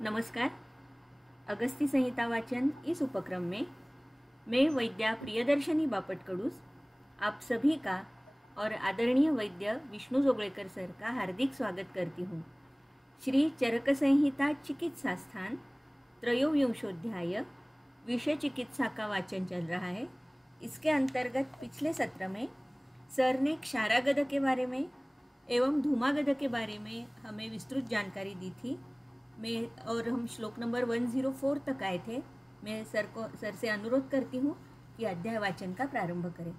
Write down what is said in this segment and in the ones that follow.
नमस्कार। अगस्ती संहिता वाचन इस उपक्रम में मैं वैद्या प्रियदर्शनी बापटकडूस आप सभी का और आदरणीय वैद्य विष्णु जोगळेकर सर का हार्दिक स्वागत करती हूँ। श्री चरक संहिता चिकित्सा स्थान त्रयोविंशोध्याय विषय चिकित्सा का वाचन चल रहा है। इसके अंतर्गत पिछले सत्र में सर ने क्षारागद के बारे में एवं धूमागद के बारे में हमें विस्तृत जानकारी दी थी। और हम श्लोक नंबर 104 तक आए थे। मैं सर से अनुरोध करती हूँ कि अध्याय वाचन का प्रारंभ करें।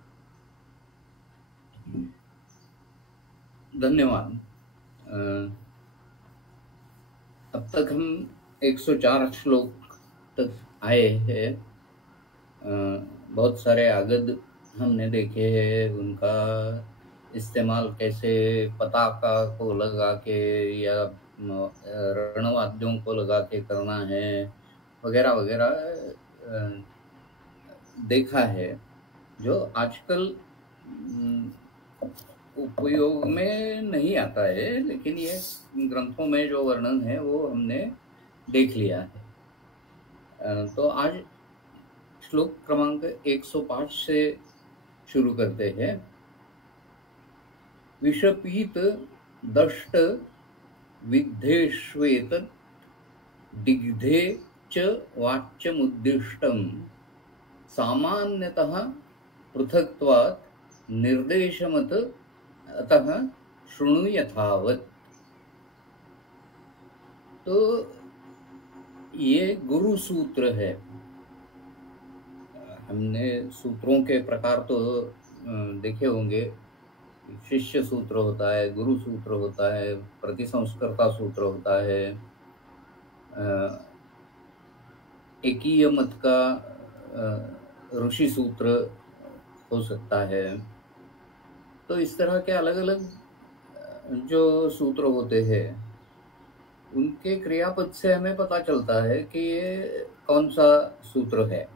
धन्यवाद। अब तक हम 104 श्लोक तक आए हैं। बहुत सारे आगद हमने देखे हैं, उनका इस्तेमाल कैसे पताका को लगा के या रणवाद्यों को लगा के करना है वगैरह वगैरह देखा है, जो आजकल उपयोग में नहीं आता है, लेकिन ये ग्रंथों में जो वर्णन है वो हमने देख लिया है। तो आज श्लोक क्रमांक 105 से शुरू करते हैं। विषपीत दष्ट विद्धेष्वेत दिग्धे च वाच्यमुद्दिष्टं सामान्यतः पृथक्त्वात् निर्देशमत अतः शृणु यथावत्। तो ये गुरु सूत्र है। हमने सूत्रों के प्रकार तो देखे होंगे। शिष्य सूत्र होता है, गुरु सूत्र होता है, प्रतिसंस्कर्ता सूत्र होता है, एकीय मत का ऋषि सूत्र हो सकता है। तो इस तरह के अलग अलग जो सूत्र होते हैं, उनके क्रियापद से हमें पता चलता है कि ये कौन सा सूत्र है।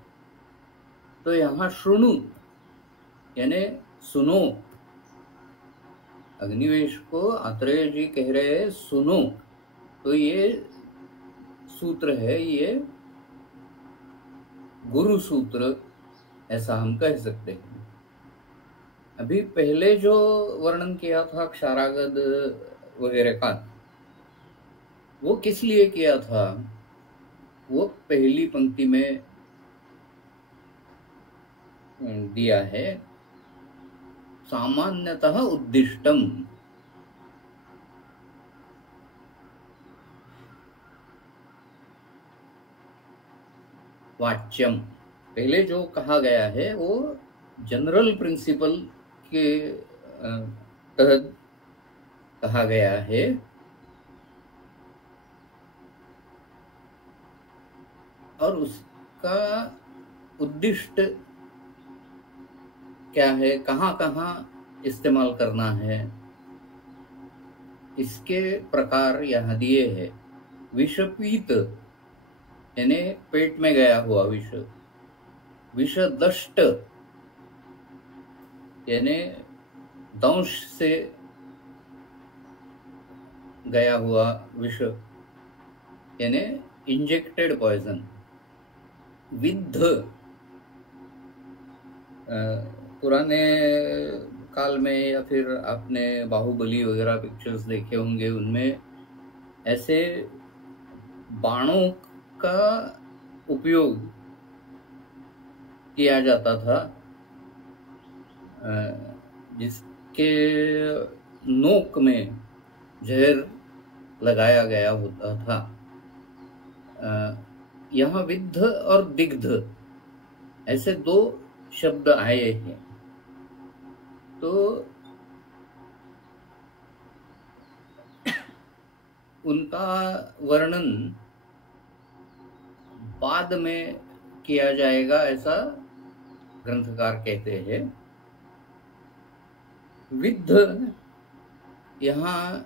तो यहाँ शृणु यानी सुनो, अग्निवेश को आत्रेय जी कह रहे हैं सुनो। तो ये सूत्र है, ये गुरु सूत्र ऐसा हम कह सकते हैं। अभी पहले जो वर्णन किया था क्षारागद वगैरह का, वो किस लिए किया था? वो पहली पंक्ति में दिया है, सामान्यतः उद्दिष्टम। वाच्यम, पहले जो कहा गया है वो जनरल प्रिंसिपल के तहत कहा गया है। और उसका उद्दिष्ट क्या है, कहाँ कहाँ इस्तेमाल करना है, इसके प्रकार यहाँ दिए हैं। विषपीत यानी पेट में गया हुआ विष, विषदष्ट यानी दंश से गया हुआ विष यानी इंजेक्टेड पॉइजन। विद्ध, पुराने काल में या फिर आपने बाहुबली वगैरह पिक्चर्स देखे होंगे, उनमें ऐसे बाणों का उपयोग किया जाता था, जिसके नोक में जहर लगाया गया होता था। यहाँ विद्ध और दिग्ध ऐसे दो शब्द आए हैं। तो उनका वर्णन बाद में किया जाएगा, ऐसा ग्रंथकार कहते हैं। विद्ध यहाँ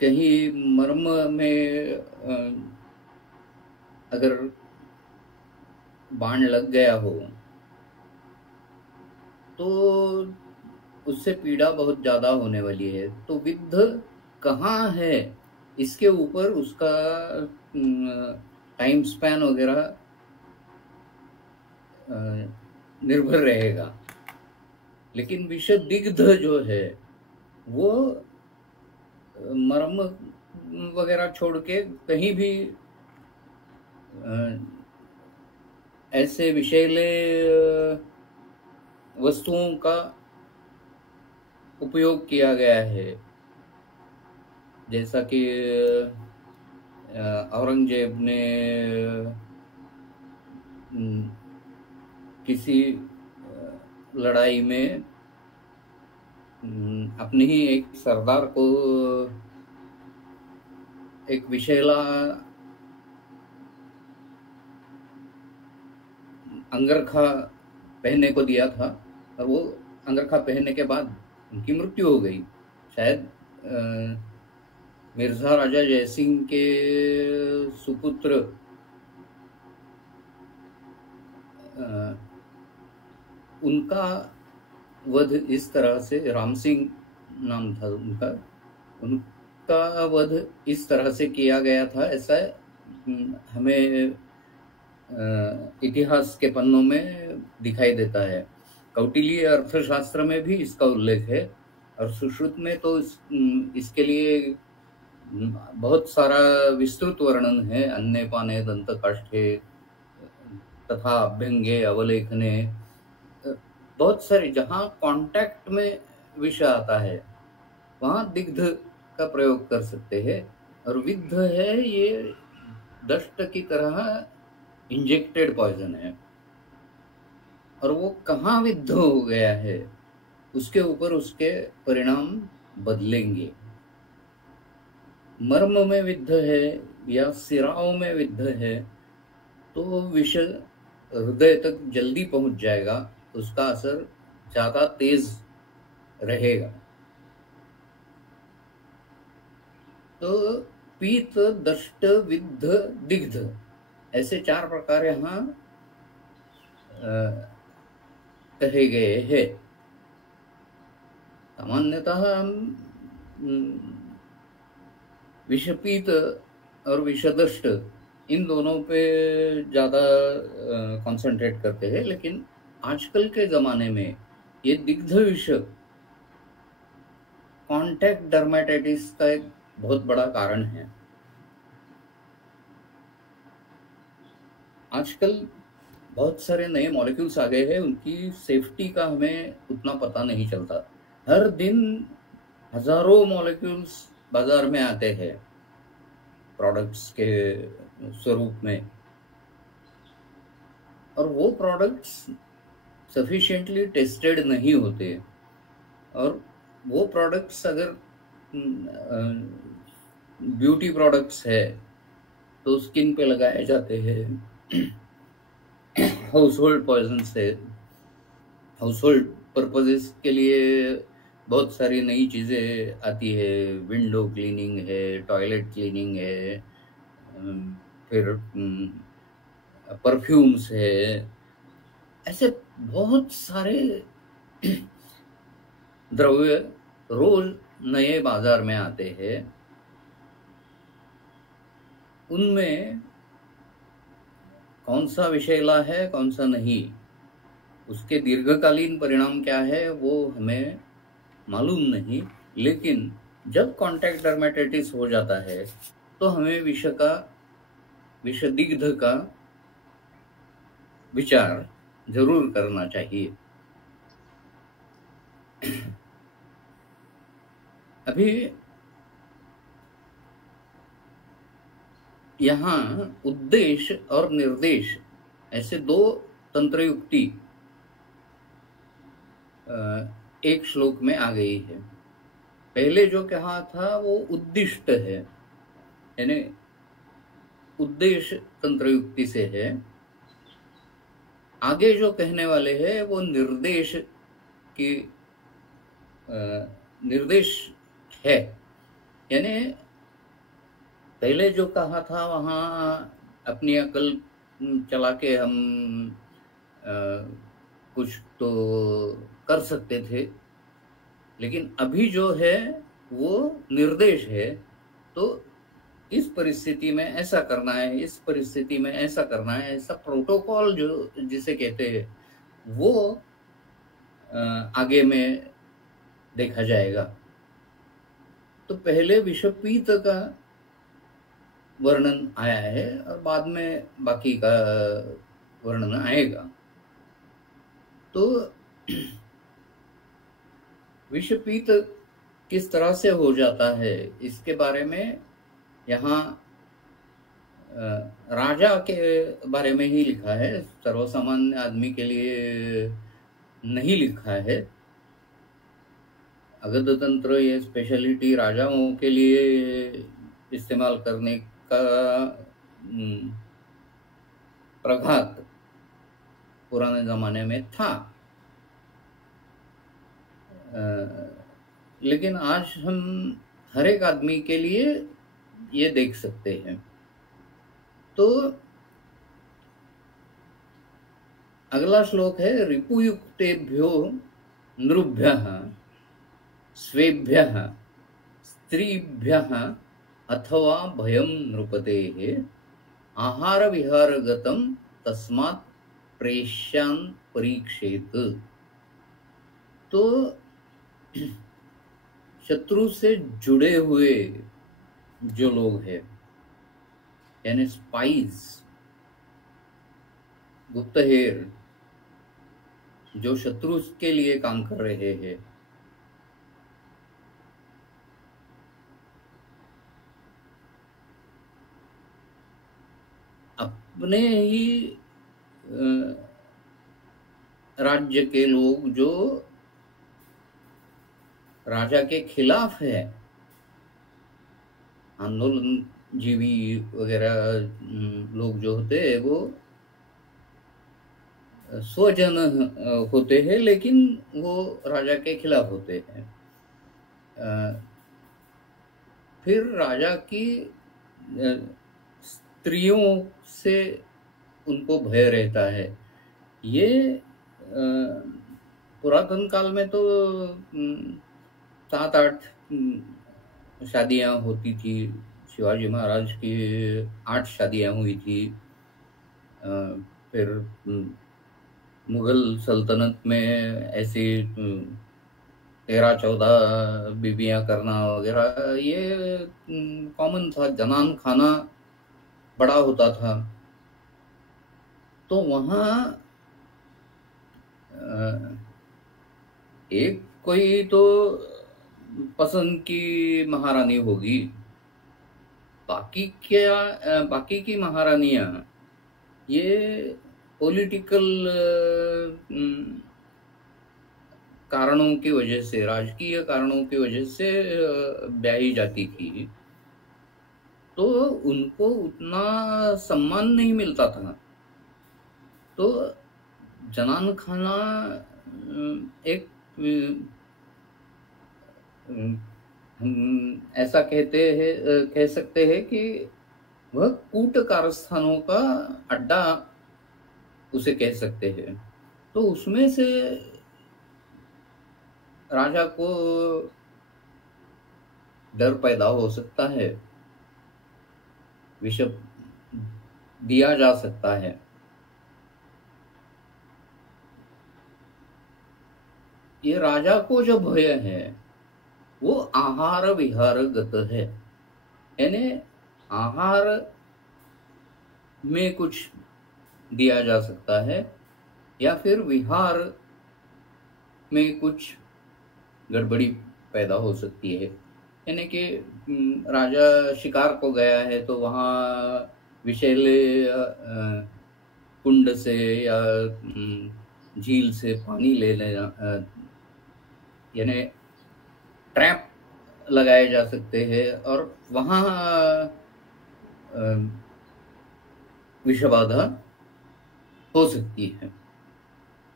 कहीं मर्म में अगर बाण लग गया हो तो उससे पीड़ा बहुत ज्यादा होने वाली है। तो विद्ध कहाँ है, इसके ऊपर उसका टाइम स्पैन वगैरह निर्भर रहेगा। लेकिन विषदिग्ध जो है वो मर्म वगैरह छोड़ के कहीं भी ऐसे विषैले वस्तुओं का उपयोग किया गया है। जैसा कि औरंगजेब ने किसी लड़ाई में अपने ही एक सरदार को एक विषैला अंगरखा पहनने को दिया था, और वो अंगरखा पहनने के बाद उनकी मृत्यु हो गई। शायद मिर्जा राजा जयसिंह के सुपुत्र उनका वध इस तरह से, राम सिंह नाम था उनका वध इस तरह से किया गया था, ऐसा हमें इतिहास के पन्नों में दिखाई देता है। कौटिल्य अर्थशास्त्र में भी इसका उल्लेख है, और सुश्रुत में तो इसके लिए बहुत सारा विस्तृत वर्णन है। अन्य पाने दंत काष्ठे तथा अभ्यंगे अवलेखने, बहुत सारे जहां कांटेक्ट में विष आता है वहां दिग्ध का प्रयोग कर सकते हैं। और विद्ध है ये दष्ट की तरह इंजेक्टेड पॉइजन है, और वो कहाँ विद्ध हो गया है उसके ऊपर उसके परिणाम बदलेंगे। मर्म में विद्ध है या सिराओं में विद्ध है तो विष हृदय तक जल्दी पहुंच जाएगा, उसका असर ज्यादा तेज रहेगा। तो पीत, दष्ट, विद्ध, दिग्ध, ऐसे 4 प्रकार यहाँ कहे गए हैं। सामान्यतः हम विषपीत और विषदष्ट इन दोनों पे ज्यादा कंसंट्रेट करते हैं, लेकिन आजकल के जमाने में ये दिग्ध विष कॉन्टैक्ट डर्मेटाइटिस का एक बहुत बड़ा कारण है। आजकल बहुत सारे नए मॉलिक्यूल्स आ गए हैं, उनकी सेफ्टी का हमें उतना पता नहीं चलता। हर दिन हजारों मॉलिक्यूल्स बाजार में आते हैं प्रोडक्ट्स के स्वरूप में, और वो प्रोडक्ट्स सफिशिएंटली टेस्टेड नहीं होते। और वो प्रोडक्ट्स अगर ब्यूटी प्रोडक्ट्स है तो स्किन पे लगाए जाते हैं। हाउस होल्ड पॉइजन से, हाउस होल्ड पर्पजेस के लिए बहुत सारी नई चीज़ें आती है। विंडो क्लीनिंग है, टॉयलेट क्लीनिंग है, फिर परफ्यूम्स है, ऐसे बहुत सारे द्रव्य रोज नए बाजार में आते हैं। उनमें कौन सा विषैला है कौन सा नहीं, उसके दीर्घकालीन परिणाम क्या है वो हमें मालूम नहीं। लेकिन जब कॉन्टैक्ट डर्मेटाइटिस हो जाता है तो हमें विषदिग्ध का विचार जरूर करना चाहिए। अभी यहाँ उद्देश्य और निर्देश ऐसे 2 तंत्रयुक्ति एक श्लोक में आ गई है। पहले जो कहा था वो उद्दिष्ट है, यानी उद्देश्य तंत्रयुक्ति से है। आगे जो कहने वाले हैं वो निर्देश की निर्देश है, यानी पहले जो कहा था वहाँ अपनी अकल चला के हम कुछ तो कर सकते थे, लेकिन अभी जो है वो निर्देश है। तो इस परिस्थिति में ऐसा करना है, इस परिस्थिति में ऐसा करना है, ऐसा प्रोटोकॉल जो जिसे कहते हैं वो आगे में देखा जाएगा। तो पहले विषपीत का वर्णन आया है और बाद में बाकी का वर्णन आएगा। तो विषपीत किस तरह से हो जाता है इसके बारे में यहाँ राजा के बारे में ही लिखा है, सर्वसामान्य आदमी के लिए नहीं लिखा है। अगध तंत्र ये स्पेशलिटी राजाओं के लिए इस्तेमाल करने का प्रघात पुराने जमाने में था, लेकिन आज हम हर एक आदमी के लिए ये देख सकते हैं। तो अगला श्लोक है रिपुयुक्तेभ्यो नृभ्यः स्वेभ्यः स्त्रीभ्यः अथवा भयं नृपतेः आहार विहारगतं तस्मात् प्रेष्यान् परीक्षेत। तो शत्रु से जुड़े हुए जो लोग हैं यानी स्पाइज, गुप्तहेर जो शत्रु के लिए काम कर रहे हैं, अपने ही राज्य के लोग जो राजा के खिलाफ है, आंदोलन जीवी वगैरह लोग जो होते हैं वो स्वजन होते हैं लेकिन वो राजा के खिलाफ होते हैं। फिर राजा की स्त्रियों से उनको भय रहता है। ये पुरातन काल में तो 7-8 शादियां होती थी। शिवाजी महाराज की 8 शादियां हुई थी। फिर मुगल सल्तनत में ऐसी 13-14 बीबियां करना वगैरह ये कॉमन था। जनान खाना बड़ा होता था। तो वहाँ एक कोई तो पसंद की महारानी होगी, बाकी की महारानियां ये पॉलिटिकल कारणों की वजह से, राजकीय कारणों की वजह से ब्याही जाती थी। तो उनको उतना सम्मान नहीं मिलता था। तो जनान खाना एक हम ऐसा कह सकते हैं कि वह कूट कारस्थानों का अड्डा उसे कह सकते हैं। तो उसमें से राजा को डर पैदा हो सकता है, विष दिया जा सकता है। ये राजा को जो भय है वो आहार विहारगत है, यानी आहार में कुछ दिया जा सकता है या फिर विहार में कुछ गड़बड़ी पैदा हो सकती है। यानी कि राजा शिकार को गया है तो वहाँ विषैले कुंड से या झील से पानी ले लेना, यानी ट्रैप लगाए जा सकते हैं और वहाँ विषबाधा हो सकती है।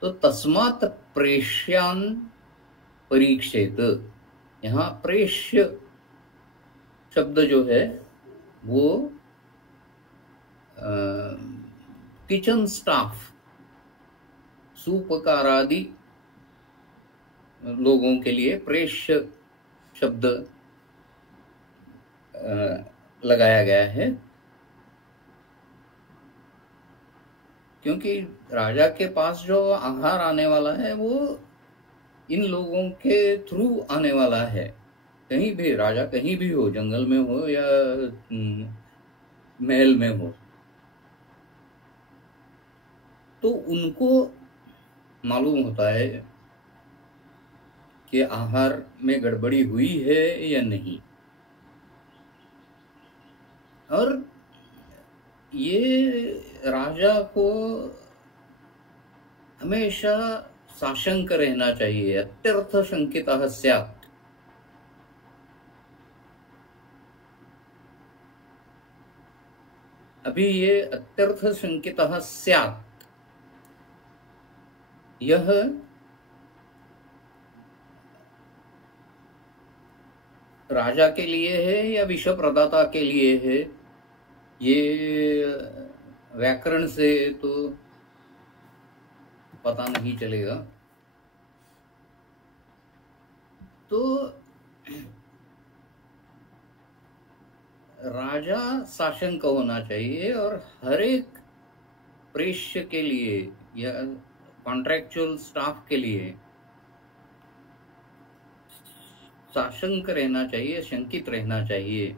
तो तस्मात् प्रेष्यान् परीक्षेत। यहाँ प्रेष्य शब्द जो है वो किचन स्टाफ, सूपकारादि लोगों के लिए प्रेष्य शब्द लगाया गया है, क्योंकि राजा के पास जो आहार आने वाला है वो इन लोगों के थ्रू आने वाला है। कहीं भी राजा कहीं भी हो, जंगल में हो या महल में हो, तो उनको मालूम होता है कि आहार में गड़बड़ी हुई है या नहीं। और ये राजा को हमेशा साशंक रहना चाहिए, अत्यर्थ शंकितः स्यात्। अभी ये अत्यर्थ शंकितः स्यात्, यह राजा के लिए है या विष प्रदाता के लिए है, ये व्याकरण से तो पता नहीं चलेगा। तो राजा साशंक होना चाहिए और हर एक प्रेष्य के लिए या कॉन्ट्रैक्चुअल स्टाफ के लिए साशंक रहना चाहिए, शंकित रहना चाहिए।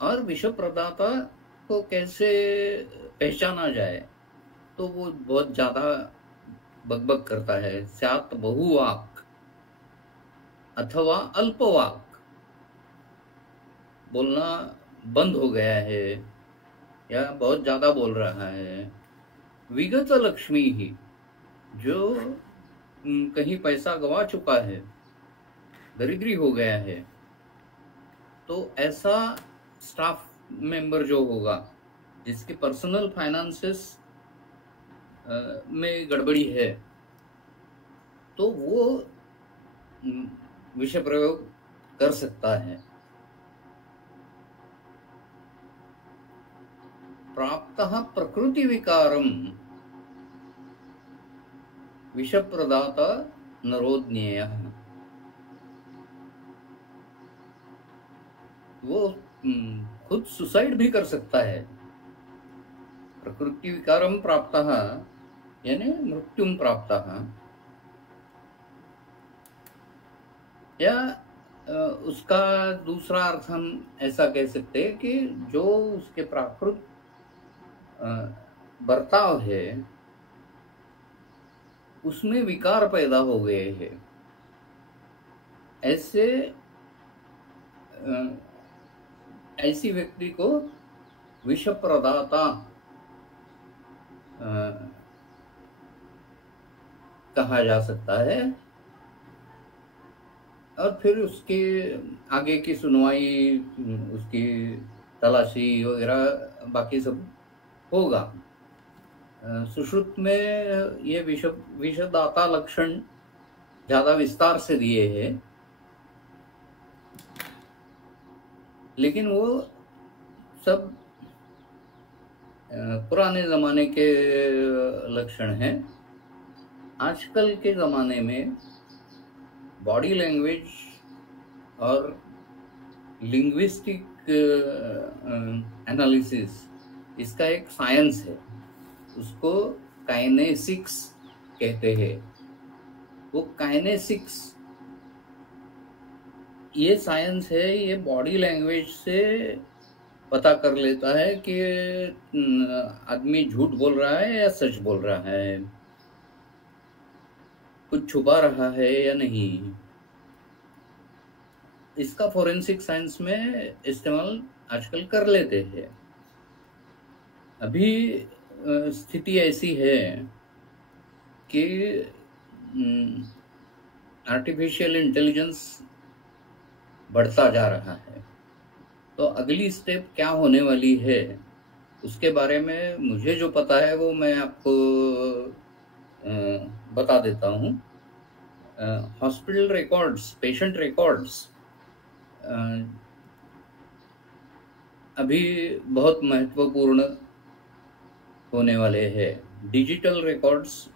और विष प्रदाता को कैसे पहचाना जाए, तो वो बहुत ज्यादा बकबक करता है। स्यात् बहुवाक् अथवा अल्पवाक्, बोलना बंद हो गया है या बहुत ज्यादा बोल रहा है। विगत लक्ष्मी ही, जो कहीं पैसा गवा चुका है, दरिद्री हो गया है, तो ऐसा स्टाफ मेंबर जो होगा जिसके पर्सनल फाइनेंसेस में गड़बड़ी है, तो वो विषय प्रयोग कर सकता है। प्राप्तः प्रकृति विकारम विष प्रदाता नरोज्ञेयः, वो खुद सुसाइड भी कर सकता है। प्रकृति विकारम प्राप्तः यानी मृत्युम प्राप्तः, या उसका दूसरा अर्थ हम ऐसा कह सकते हैं कि जो उसके प्राकृत बर्ताव है उसमें विकार पैदा हो गए हैं। ऐसी व्यक्ति को विष प्रदाता कहा जा सकता है। और फिर उसके आगे की सुनवाई, उसकी तलाशी वगैरह बाकी सब होगा। सुश्रुत में ये विषदाता लक्षण ज्यादा विस्तार से दिए हैं, लेकिन वो सब पुराने जमाने के लक्षण हैं। आजकल के जमाने में बॉडी लैंग्वेज और लिंग्विस्टिक एनालिसिस, इसका एक साइंस है, उसको काइनेसिक्स कहते हैं। वो काइनेसिक्स ये साइंस है, ये बॉडी लैंग्वेज से पता कर लेता है कि आदमी झूठ बोल रहा है या सच बोल रहा है, कुछ छुपा रहा है या नहीं। इसका फोरेंसिक साइंस में इस्तेमाल आजकल कर लेते हैं। अभी स्थिति ऐसी है कि आर्टिफिशियल इंटेलिजेंस बढ़ता जा रहा है, तो अगली स्टेप क्या होने वाली है उसके बारे में मुझे जो पता है वो मैं आपको बता देता हूँ। हॉस्पिटल रिकॉर्ड्स, पेशेंट रिकॉर्ड्स अभी बहुत महत्वपूर्ण होने वाले हैं। डिजिटल रिकॉर्ड्स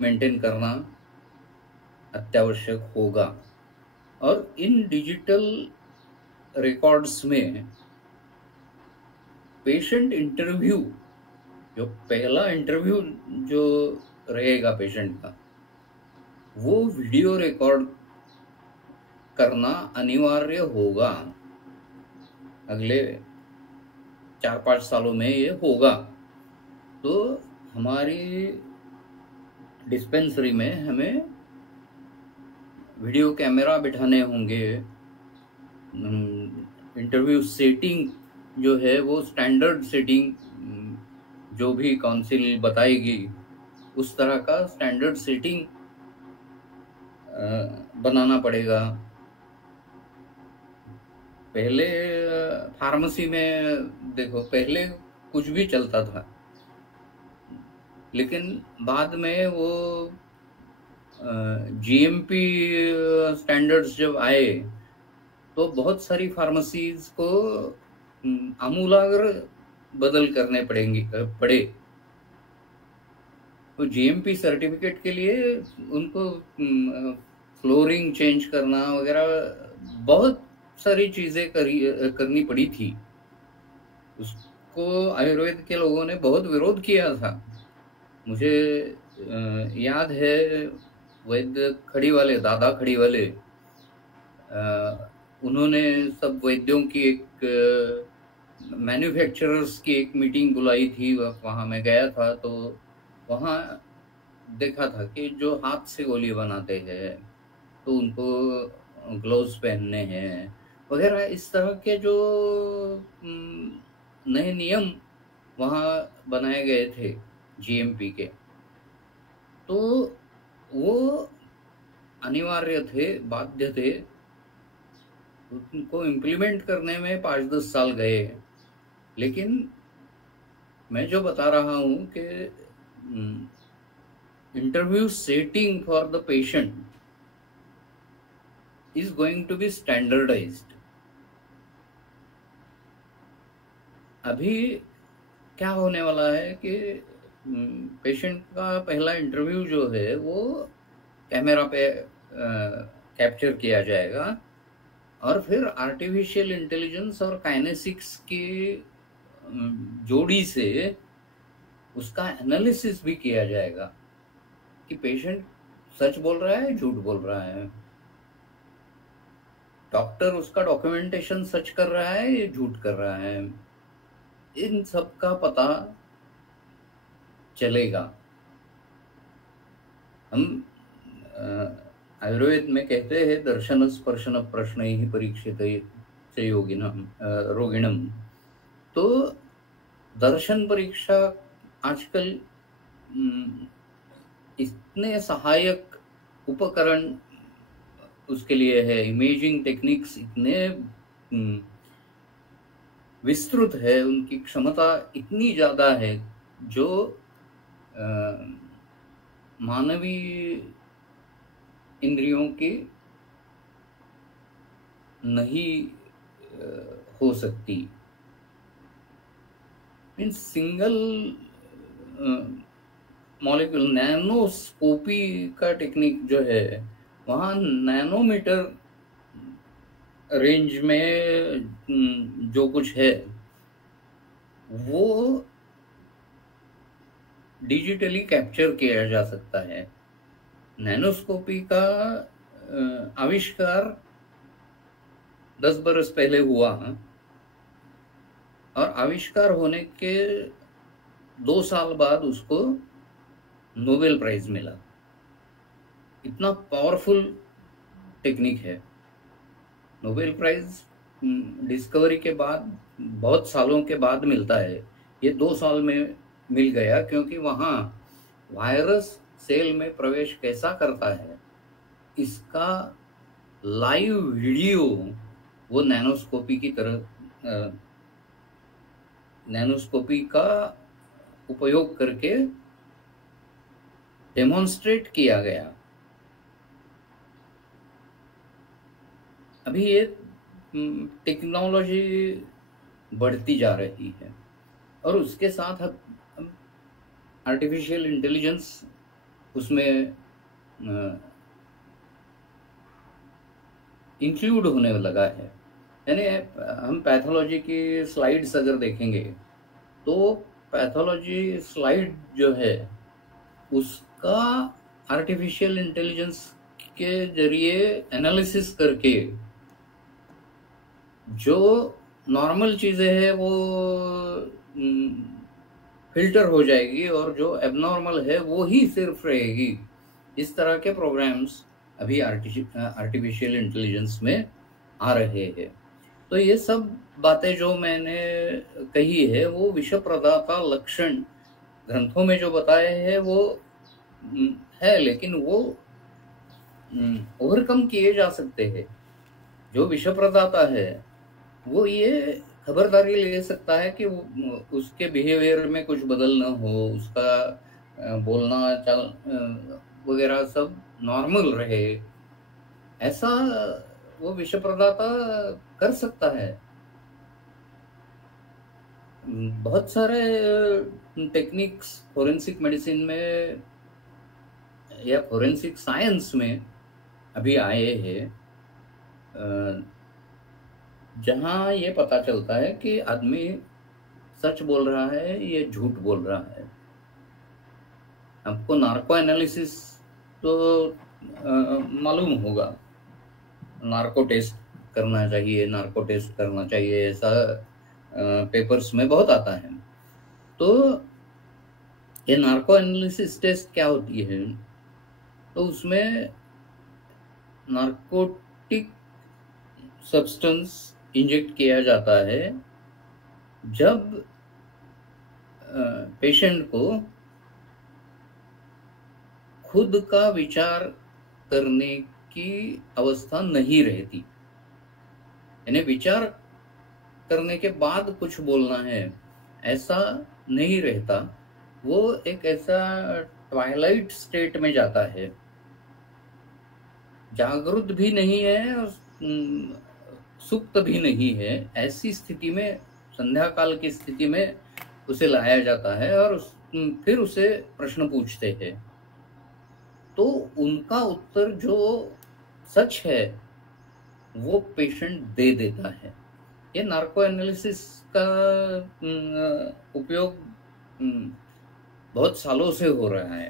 मेंटेन करना अत्यावश्यक होगा। और इन डिजिटल रिकॉर्ड्स में पेशेंट इंटरव्यू, जो पहला इंटरव्यू जो रहेगा पेशेंट का, वो वीडियो रिकॉर्ड करना अनिवार्य होगा। अगले 4-5 सालों में ये होगा। तो हमारी डिस्पेंसरी में हमें वीडियो कैमरा बिठाने होंगे। इंटरव्यू सेटिंग जो है वो स्टैंडर्ड सेटिंग, जो भी काउंसिल बताएगी उस तरह का स्टैंडर्ड सेटिंग बनाना पड़ेगा। पहले फार्मेसी में देखो, पहले कुछ भी चलता था, लेकिन बाद में वो जीएमपी स्टैंडर्ड्स जब आए तो बहुत सारी फार्मेसीज को आमूलाग्र बदल करने पड़े। तो जीएमपी सर्टिफिकेट के लिए उनको फ्लोरिंग चेंज करना वगैरह बहुत सारी चीजें करनी पड़ी थी। उसको आयुर्वेद के लोगों ने बहुत विरोध किया था। मुझे याद है, वैद्य खड़ीवाले, दादा खड़ीवाले, उन्होंने सब वैद्यों की एक मैन्युफैक्चरर्स की एक मीटिंग बुलाई थी। वहाँ मैं गया था, तो वहाँ देखा था कि जो हाथ से गोली बनाते हैं तो उनको ग्लोव्स पहनने हैं वगैरह, इस तरह के जो नए नियम वहाँ बनाए गए थे जीएमपी के, तो वो अनिवार्य थे, बाध्य थे। उनको इम्प्लीमेंट करने में 5-10 साल गए। लेकिन मैं जो बता रहा हूँ कि interview setting for the patient is going to be standardized। अभी क्या होने वाला है कि पेशेंट का पहला इंटरव्यू जो है वो कैमरा पे कैप्चर किया जाएगा, और फिर आर्टिफिशियल इंटेलिजेंस और काइनेसिक्स की जोड़ी से उसका एनालिसिस भी किया जाएगा कि पेशेंट सच बोल रहा है, झूठ बोल रहा है, डॉक्टर उसका डॉक्यूमेंटेशन सच कर रहा है या झूठ कर रहा है। इन सब का पता चलेगा। हम आयुर्वेद में कहते हैं दर्शन स्पर्शन प्रश्न ही परीक्षित योगिनम रोगिणम। तो दर्शन परीक्षा आजकल इतने सहायक उपकरण उसके लिए है, इमेजिंग टेक्निक्स इतने विस्तृत है, उनकी क्षमता इतनी ज्यादा है जो मानवीय इंद्रियों की नहीं हो सकती। मीन्स सिंगल मॉलिक्यूल नैनोस्कोपी का टेक्निक जो है, वहाँ नैनोमीटर रेंज में जो कुछ है वो डिजिटली कैप्चर किया जा सकता है। नैनोस्कोपी का आविष्कार 10 बरस पहले हुआ, और आविष्कार होने के 2 साल बाद उसको नोबेल प्राइज मिला। इतना पावरफुल टेक्निक है। नोबेल प्राइज डिस्कवरी के बाद बहुत सालों के बाद मिलता है, ये 2 साल में मिल गया, क्योंकि वहाँ वायरस सेल में प्रवेश कैसा करता है इसका लाइव वीडियो वो नैनोस्कोपी की तरह नैनोस्कोपी का उपयोग करके डेमोन्स्ट्रेट किया गया। अभी ये टेक्नोलॉजी बढ़ती जा रही है, और उसके साथ आर्टिफिशियल इंटेलिजेंस उसमें इंक्लूड होने लगा है। यानी हम पैथोलॉजी की स्लाइड्स अगर देखेंगे तो पैथोलॉजी स्लाइड जो है उसका आर्टिफिशियल इंटेलिजेंस के जरिए एनालिसिस करके जो नॉर्मल चीजें हैं वो फिल्टर हो जाएगी और जो एबनॉर्मल है वो ही सिर्फ रहेगी। इस तरह के प्रोग्राम्स अभी आर्टिफिशियल इंटेलिजेंस में आ रहे हैं। तो ये सब बातें जो मैंने कही है वो विषप्रदाता लक्षण ग्रंथों में जो बताए हैं वो है, लेकिन वो ओवरकम किए जा सकते हैं। जो विषप्रदाता है वो ये खबरदारी ले सकता है कि उसके बिहेवियर में कुछ बदल ना हो, उसका बोलना चाल वगैरह सब नॉर्मल रहे, ऐसा वो विषप्रदाता कर सकता है। बहुत सारे टेक्निक्स फोरेंसिक मेडिसिन में या फोरेंसिक साइंस में अभी आए हैं जहां ये पता चलता है कि आदमी सच बोल रहा है या झूठ बोल रहा है। आपको नार्को एनालिसिस तो मालूम होगा, नार्को टेस्ट करना चाहिए, ऐसा पेपर्स में बहुत आता है। तो ये नार्को एनालिसिस टेस्ट क्या होती है? तो उसमें नार्कोटिक सब्सटेंस इंजेक्ट किया जाता है जब पेशेंट को खुद का विचार करने की अवस्था नहीं रहती, यानी विचार करने के बाद कुछ बोलना है ऐसा नहीं रहता। वो एक ऐसा ट्वाइलाइट स्टेट में जाता है, जागृत भी नहीं है और सुप्त भी नहीं है। ऐसी स्थिति में, संध्या काल की स्थिति में उसे लाया जाता है और फिर उसे प्रश्न पूछते हैं। तो उनका उत्तर जो सच है वो पेशेंट दे देता है। ये नार्को एनालिसिस का उपयोग बहुत सालों से हो रहा है।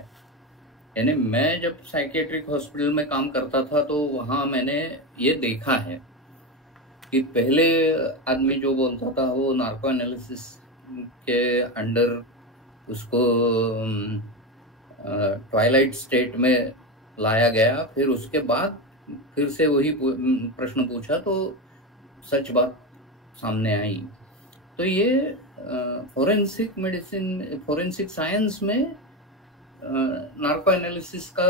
यानी मैं जब साइकेट्रिक हॉस्पिटल में काम करता था तो वहाँ मैंने ये देखा है कि पहले आदमी जो बोलता था वो नार्को एनालिसिस के अंडर उसको ट्वाइलाइट स्टेट में लाया गया, फिर उसके बाद फिर से वही प्रश्न पूछा तो सच बात सामने आई। तो ये फोरेंसिक मेडिसिन, फोरेंसिक साइंस में नार्को एनालिसिस का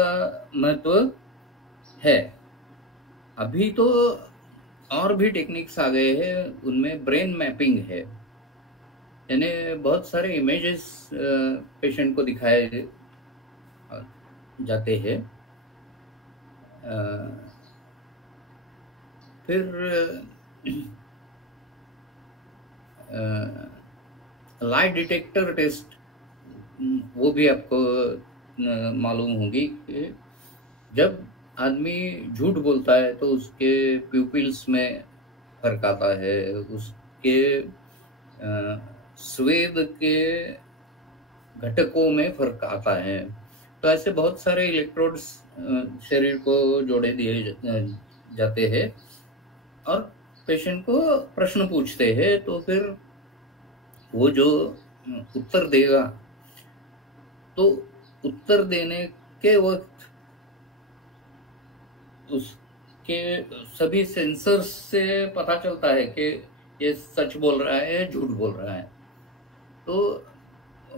महत्व है। अभी तो और भी टेक्निक्स आ गए हैं, उनमें ब्रेन मैपिंग है, यानी बहुत सारे इमेजेस पेशेंट को दिखाए जाते हैं। फिर लाई डिटेक्टर टेस्ट, वो भी आपको मालूम होगी कि जब आदमी झूठ बोलता है तो उसके प्यूपिल्स में फर्क आता है, उसके स्वेद के घटकों में फर्क आता है। तो ऐसे बहुत सारे इलेक्ट्रोड्स शरीर को जोड़े दिए जाते हैं और पेशेंट को प्रश्न पूछते हैं। तो फिर वो जो उत्तर देगा, तो उत्तर देने के वक्त उसके सभी सेंसर्स से पता चलता है कि ये सच बोल रहा है या झूठ बोल रहा है। तो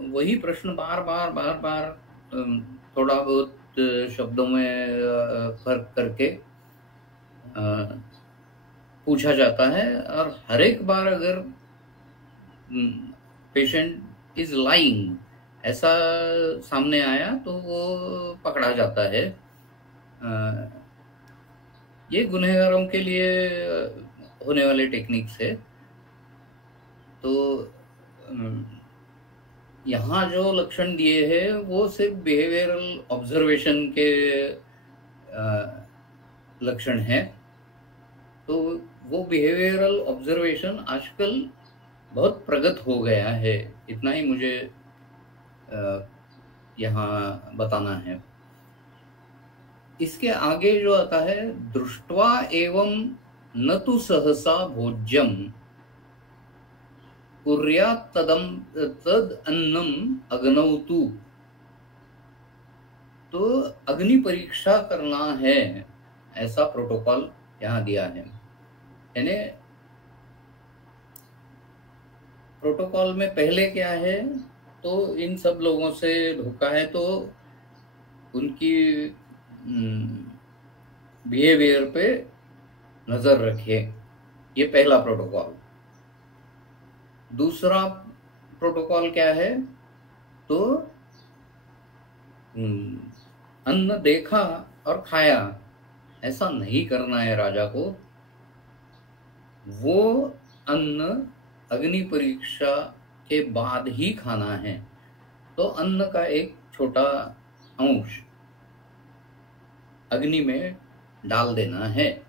वही प्रश्न बार बार थोड़ा बहुत शब्दों में फर्क करके पूछा जाता है और हर एक बार अगर पेशेंट इज लाइंग ऐसा सामने आया तो वो पकड़ा जाता है। ये गुनहगारों के लिए होने वाले टेक्निक्स है। तो यहाँ जो लक्षण दिए हैं वो सिर्फ बिहेवियरल ऑब्जर्वेशन के लक्षण हैं। वो बिहेवियरल ऑब्जर्वेशन आजकल बहुत प्रगत हो गया है, इतना ही मुझे यहाँ बताना है। इसके आगे जो आता है, दृष्ट्वा एवं न तु सहसा भोज्यम कुर्यात् तद अन्नम अग्नौ तु। तो अग्नि परीक्षा करना है, ऐसा प्रोटोकॉल यहाँ दिया है। यानी प्रोटोकॉल में पहले क्या है, तो इन सब लोगों से धोखा है तो उनकी बिहेवियर पे नजर रखे, ये पहला प्रोटोकॉल। दूसरा प्रोटोकॉल क्या है, तो अन्न देखा और खाया, ऐसा नहीं करना है राजा को। वो अन्न अग्नि परीक्षा के बाद ही खाना है। तो अन्न का एक छोटा अंश अग्नि में डाल देना है।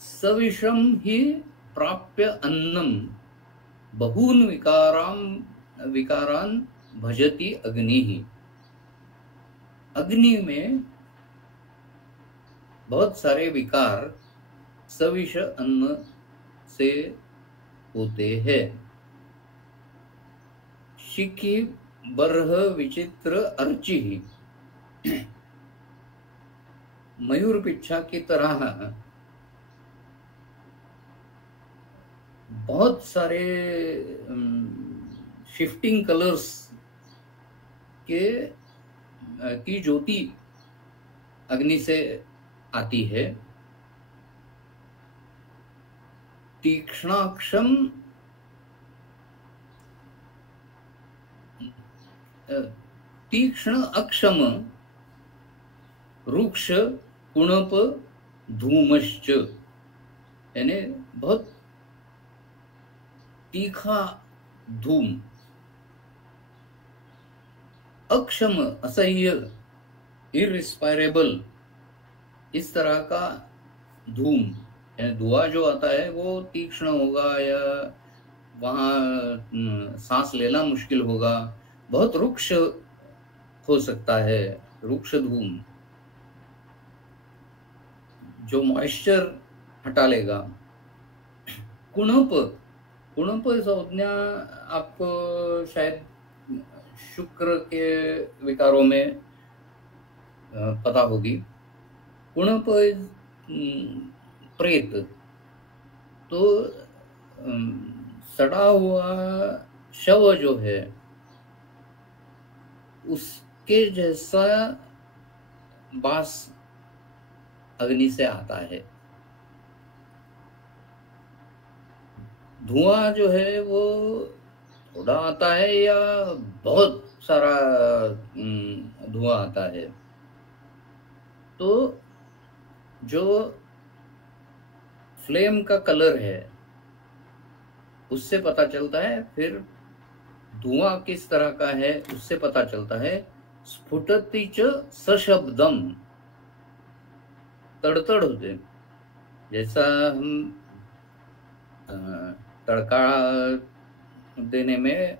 सविषम ही प्राप्य अन्नम बहून विकारान भजति अग्नि ही। अग्नि में बहुत सारे विकार सविष अन्न से होते हैं। शिखी बरह विचित्र अर्ची ही, मयूर पिच्छा की तरह बहुत सारे शिफ्टिंग कलर्स की ज्योति अग्नि से आती है। तीक्ष्णाक्षम तीक्ष्ण अक्षम रुक्ष कुणप धूमश्च, यानी बहुत तीखा धूम। अक्षम असह्य इररिस्पायरेबल, इस तरह का धूम, यानी धुआं जो आता है वो तीक्ष्ण होगा या वहाँ सांस लेना मुश्किल होगा, बहुत रुक्ष हो सकता है, रुक्ष धूम जो मॉइस्चर हटा लेगा। कुणप, कुणप संज्ञा आपको शायद शुक्र के विकारों में पता होगी। कुणप प्रेत, तो सड़ा हुआ शव जो है उसके जैसा बास अग्नि से आता है। धुआं जो है वो थोड़ा आता है या बहुत सारा धुआं आता है। तो जो फ्लेम का कलर है उससे पता चलता है, फिर धुआं किस तरह का है उससे पता चलता है। स्फुटति च सशब्दम, तड़तड़ होते, जैसा हम तड़का देने में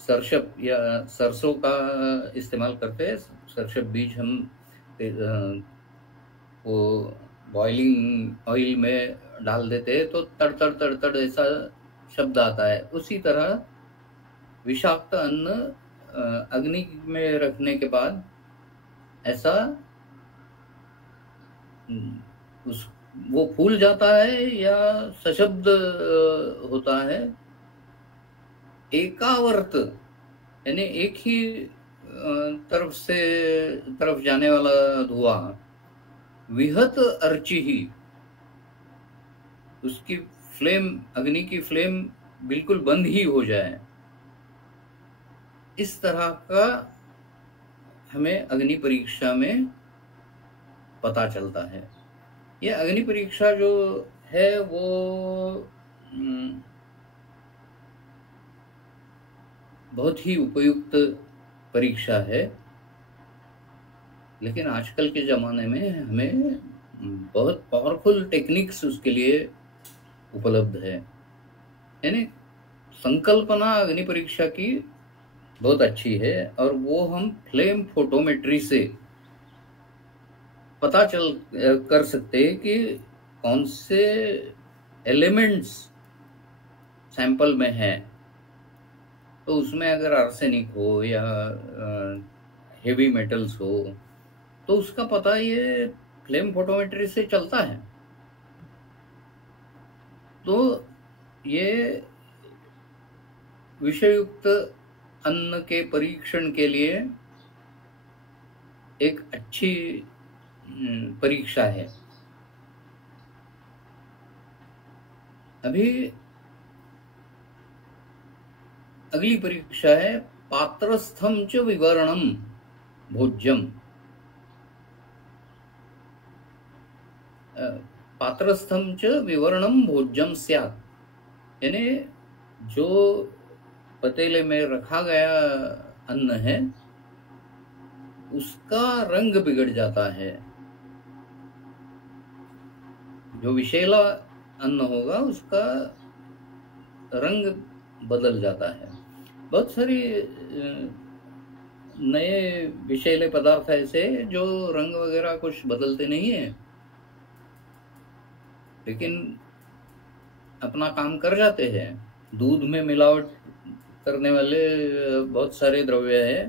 सरसों या सरसों का इस्तेमाल करते हैं। सरसों बीज हम वो बॉइलिंग ऑयल में डाल देते हैं तो तड़तड़ तड़तड़ ऐसा शब्द आता है। उसी तरह विषाक्त अन्न अग्नि में रखने के बाद ऐसा वो फूल जाता है या सशब्द होता है। एकावर्त यानी एक ही तरफ जाने वाला धुआं। विहत अर्ची ही, उसकी फ्लेम, अग्नि की फ्लेम बिल्कुल बंद ही हो जाए, इस तरह का हमें अग्नि परीक्षा में पता चलता है। ये अग्नि परीक्षा जो है वो बहुत ही उपयुक्त परीक्षा है, लेकिन आजकल के ज़माने में हमें बहुत पावरफुल टेक्निक्स उसके लिए उपलब्ध है। यानी संकल्पना अग्नि परीक्षा की बहुत अच्छी है, और वो हम फ्लेम फोटोमेट्री से पता कर सकते हैं कि कौन से एलिमेंट्स सैंपल में है। तो उसमें अगर आर्सेनिक हो या हेवी मेटल्स हो तो उसका पता ये फ्लेम फोटोमेट्री से चलता है। तो ये विषयुक्त अन्न के परीक्षण के लिए एक अच्छी परीक्षा है। अभी अगली परीक्षा है पात्रस्थम च विवरणम भोज्यम। पात्रस्थम च विवरणम भोज्यम स्यात्। यानी जो पतीले में रखा गया अन्न है उसका रंग बिगड़ जाता है। जो विषैला अन्न होगा उसका रंग बदल जाता है। बहुत सारी नए विषैले पदार्थ ऐसे जो रंग वगैरह कुछ बदलते नहीं है, लेकिन अपना काम कर जाते हैं। दूध में मिलावट करने वाले बहुत सारे द्रव्य हैं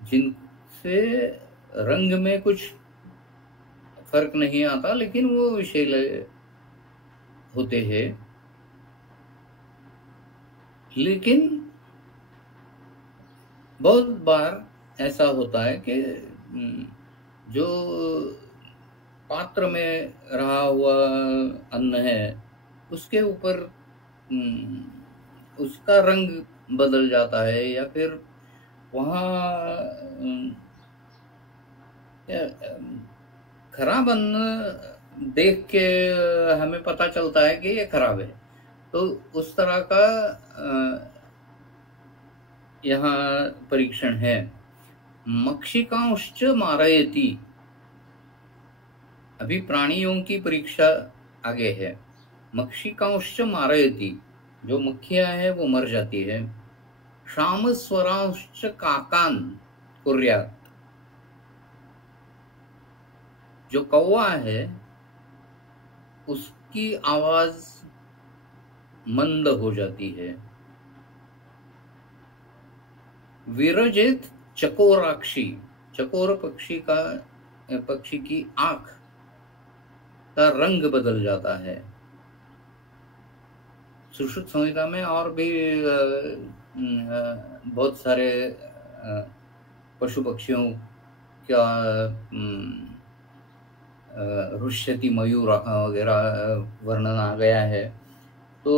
जिनसे रंग में कुछ फर्क नहीं आता, लेकिन वो विषैले होते हैं। लेकिन बहुत बार ऐसा होता है कि जो पात्र में रहा हुआ अन्न है उसके ऊपर उसका रंग बदल जाता है, या फिर वहाँ खराब अन्न देख के हमें पता चलता है कि ये खराब है। तो उस तरह का यहाँ परीक्षण है। मक्षिकांश्च मारयति। अभी प्राणियों की परीक्षा आगे है। मक्षिकांश्च मारयति, जो मक्खियां है वो मर जाती है। श्यामस्वरांश्च काकान कुर्यात्। जो कौवा है उसकी आवाज मंद हो जाती है। विरजित चकोराक्षी। चकोर पक्षी की आंख का रंग बदल जाता है। सुश्रुत संहिता में और भी बहुत सारे पशु पक्षियों का रुष्यति मयूर वगैरह वर्णन आ गया है। तो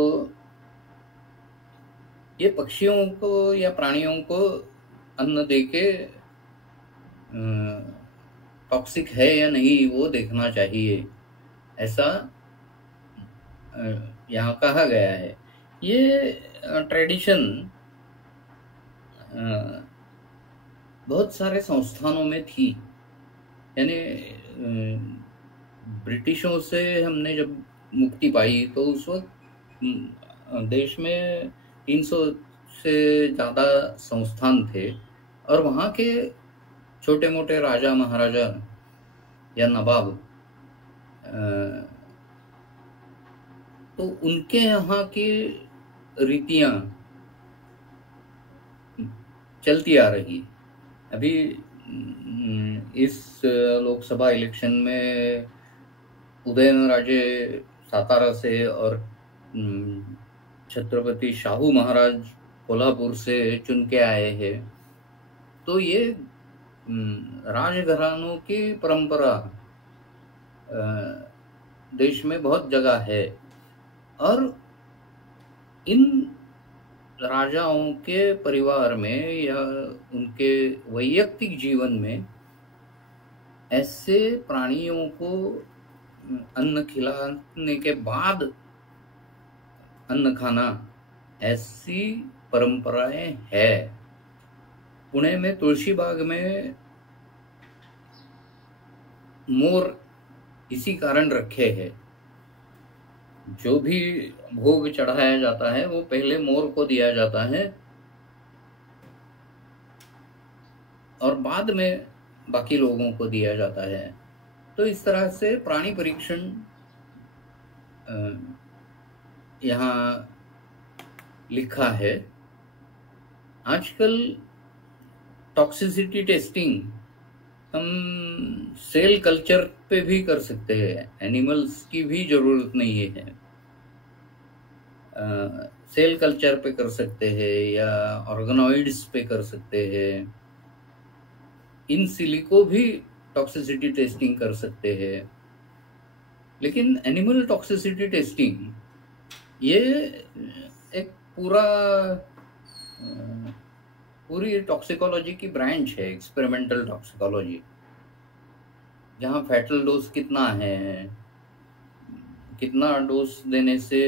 ये पक्षियों को या प्राणियों को अन्न देके टॉक्सिक है या नहीं वो देखना चाहिए, ऐसा यहाँ कहा गया है। ये ट्रेडिशन बहुत सारे संस्थानों में थी। यानी ब्रिटिशों से हमने जब मुक्ति पाई तो उस वक्त देश में 300 से ज़्यादा संस्थान थे, और वहाँ के छोटे मोटे राजा महाराजा या नवाब तो उनके यहाँ की रीतियाँ चलती आ रही। अभी इस लोकसभा इलेक्शन में उदयनराजे सातारा से और छत्रपति शाहू महाराज कोल्हापुर से चुन के आए हैं। तो ये राजघरानों की परंपरा देश में बहुत जगह है, और इन राजाओं के परिवार में या उनके वैयक्तिक जीवन में ऐसे प्राणियों को अन्न खिलाने के बाद अन्न खाना, ऐसी परंपराएं है। पुणे में तुलसी बाग में मोर इसी कारण रखे हैं। जो भी भोग चढ़ाया जाता है वो पहले मोर को दिया जाता है और बाद में बाकी लोगों को दिया जाता है। तो इस तरह से प्राणी परीक्षण यहाँ लिखा है। आजकल टॉक्सिसिटी टेस्टिंग हम सेल कल्चर पे भी कर सकते हैं, एनिमल्स की भी जरूरत नहीं है। सेल कल्चर पे कर सकते हैं या ऑर्गेनॉइड्स पे कर सकते हैं, इन सिलिको भी टॉक्सिसिटी टेस्टिंग कर सकते हैं। लेकिन एनिमल टॉक्सिसिटी टेस्टिंग ये एक पूरी टॉक्सिकोलॉजी की ब्रांच है, एक्सपेरिमेंटल टॉक्सिकोलॉजी, जहाँ फैटल डोज कितना है, कितना डोज देने से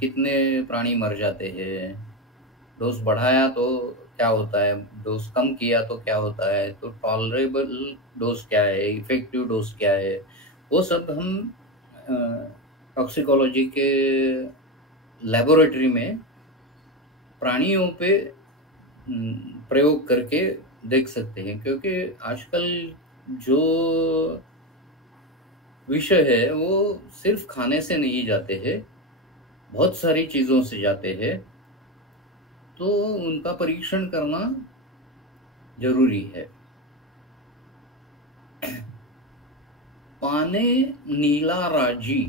कितने प्राणी मर जाते हैं, डोज बढ़ाया तो क्या होता है, डोज कम किया तो क्या होता है, तो टॉलरेबल डोज क्या है, इफेक्टिव डोज क्या है, वो सब हम टॉक्सिकोलॉजी के लेबोरेटरी में प्राणियों पे प्रयोग करके देख सकते हैं। क्योंकि आजकल जो विषय है वो सिर्फ खाने से नहीं जाते हैं, बहुत सारी चीजों से जाते हैं, तो उनका परीक्षण करना जरूरी है। पाने नीला राजी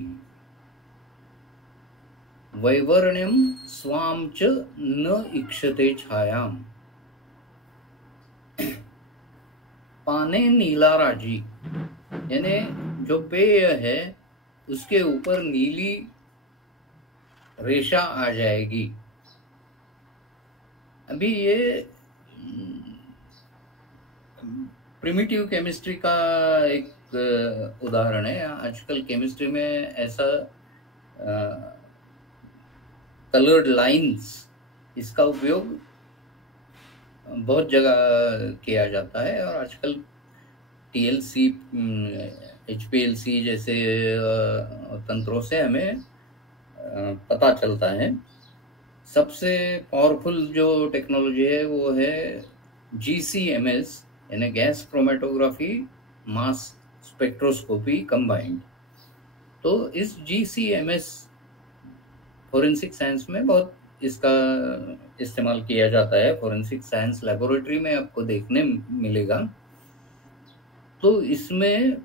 वैवर्ण्यम स्वाम च न इक्षते छायाम। पाने नीला राजी यानी जो पेय है उसके ऊपर नीली रेशा आ जाएगी। अभी ये प्रिमिटिव केमिस्ट्री का एक उदाहरण है। आजकल केमिस्ट्री में ऐसा कलर्ड लाइंस, इसका उपयोग बहुत जगह किया जाता है और आजकल TLC, HPLC जैसे तंत्रों से हमें पता चलता है। सबसे पावरफुल जो टेक्नोलॉजी है वो है GCMS यानी gas chromatography mass spectroscopy combined. तो इस GCMS फोरेंसिक साइंस में बहुत इसका इस्तेमाल किया जाता है। फोरेंसिक साइंस लेबोरेटरी में आपको देखने मिलेगा। तो इसमें